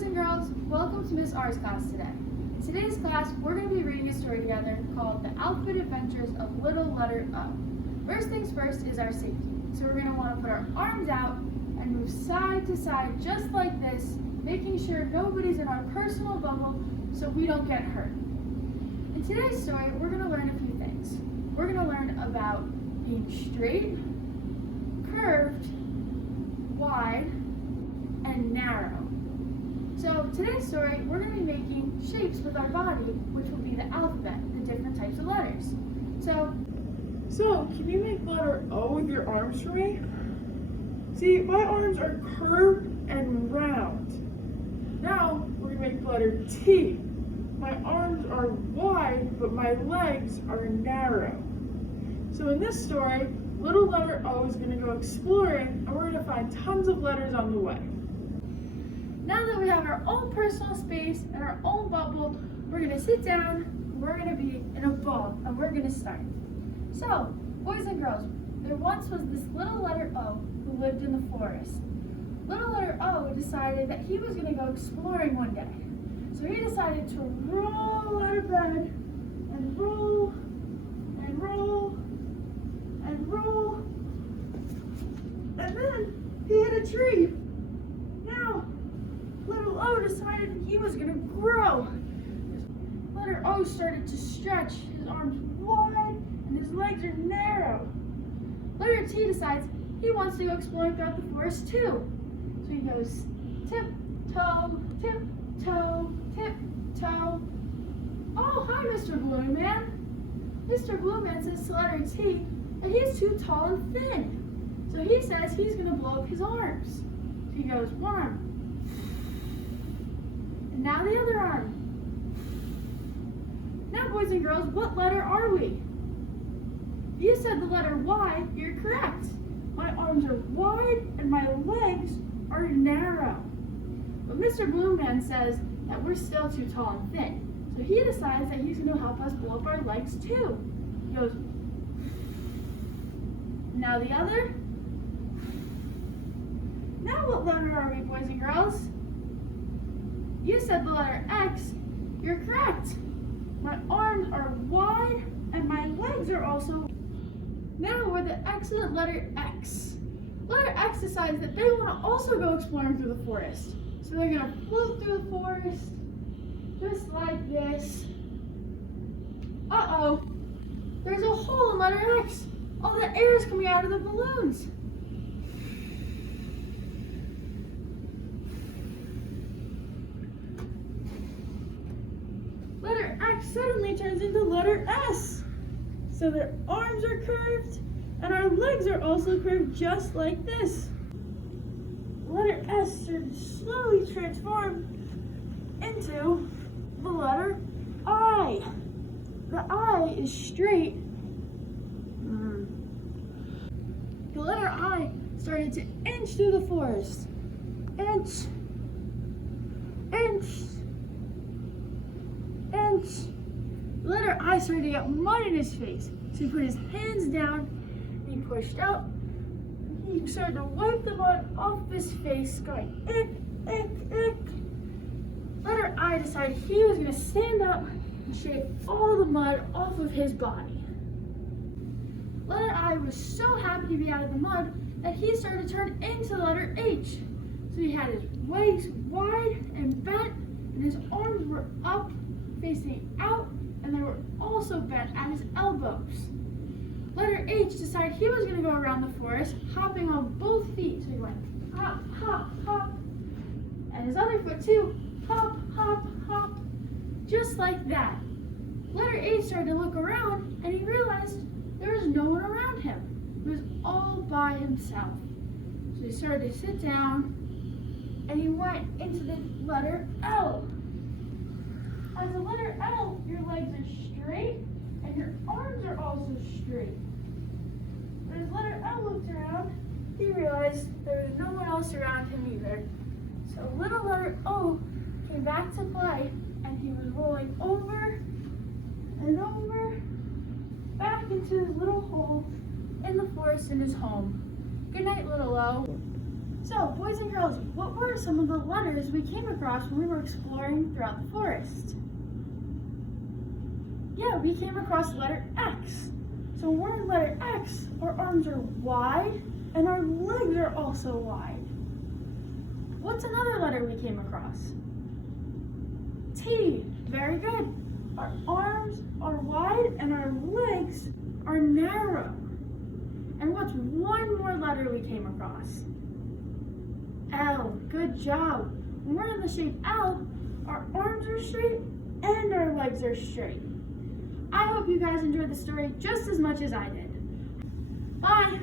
boys and girls, welcome to Miss R's class today. In today's class, we're going to be reading a story together called The Outfit Adventures of Little Letter O. First things first is our safety. So we're going to want to put our arms out and move side to side just like this, making sure nobody's in our personal bubble so we don't get hurt. In today's story, we're going to learn a few things. We're going to learn about being straight, curved, wide, and narrow. So today's story, we're going to be making shapes with our body, which will be the alphabet, the different types of letters. So, can you make letter O with your arms for me? See, my arms are curved and round. Now, we're going to make letter T. My arms are wide, but my legs are narrow. So in this story, little letter O is going to go exploring, and we're going to find tons of letters on the way. Now that we have our own personal space and our own bubble, we're going to sit down, we're going to be in a ball, and we're going to start. So, boys and girls, there once was this little letter O who lived in the forest. Little letter O decided that he was going to go exploring one day. So he decided to roll out of bed and roll and roll and roll. And then he hit a tree. Now, little O decided he was going to grow. Letter O started to stretch, his arms wide and his legs are narrow. Letter T decides he wants to go exploring throughout the forest too. So he goes tip-toe, tip-toe, tip-toe. Oh, hi, Mr. Blue Man. Mr. Blue Man says to letter T that he's too tall and thin. So he says he's going to blow up his arms. So he goes one. And now the other arm. Now, boys and girls, what letter are we? You said the letter Y, you're correct. My arms are wide and my legs are narrow. But Mr. Blue Man says that we're still too tall and thin. So he decides that he's going to help us blow up our legs too. He goes, now the other. Now what letter are we, boys and girls? You said the letter X, you're correct. My arms are wide and my legs are also. Now we're the excellent letter X. Letter X decides that they want to also go exploring through the forest. So they're going to float through the forest, just like this. Uh-oh, there's a hole in letter X. All the air is coming out of the balloons. Letter X suddenly turns into letter S. So their arms are curved and our legs are also curved just like this. Letter S started to slowly transform into the letter I. The I is straight. The letter I started to inch through the forest. Inch, inch, inch. The letter I started to get mud in his face. So he put his hands down, and he pushed out. He started to wipe the mud off his face, going ick, ick, ick. Letter I decided he was going to stand up and shake all the mud off of his body. Letter I was so happy to be out of the mud that he started to turn into the letter H. So he had his legs wide and bent, and his arms were up, facing out, and they were also bent at his elbows. Letter H decided he was going to go around the forest, hopping on both feet. So he went hop, hop, hop, and his other foot too, hop, hop, hop, just like that. Letter H started to look around, and he realized there was no one around him. He was all by himself. So he started to sit down, and he went into the letter L. As a letter L, your legs are straight and your arms are also straight. But as letter L looked around, he realized there was no one else around him either. So little letter O came back to play and he was rolling over and over back into his little hole in the forest in his home. Good night, little O. So, boys and girls, what were some of the letters we came across when we were exploring throughout the forest? Yeah, we came across the letter X. So when we're in letter X, our arms are wide and our legs are also wide. What's another letter we came across? T. Very good. Our arms are wide and our legs are narrow. And what's one more letter we came across? L. Good job. When we're in the shape L, our arms are straight and our legs are straight. I hope you guys enjoyed the story just as much as I did. Bye!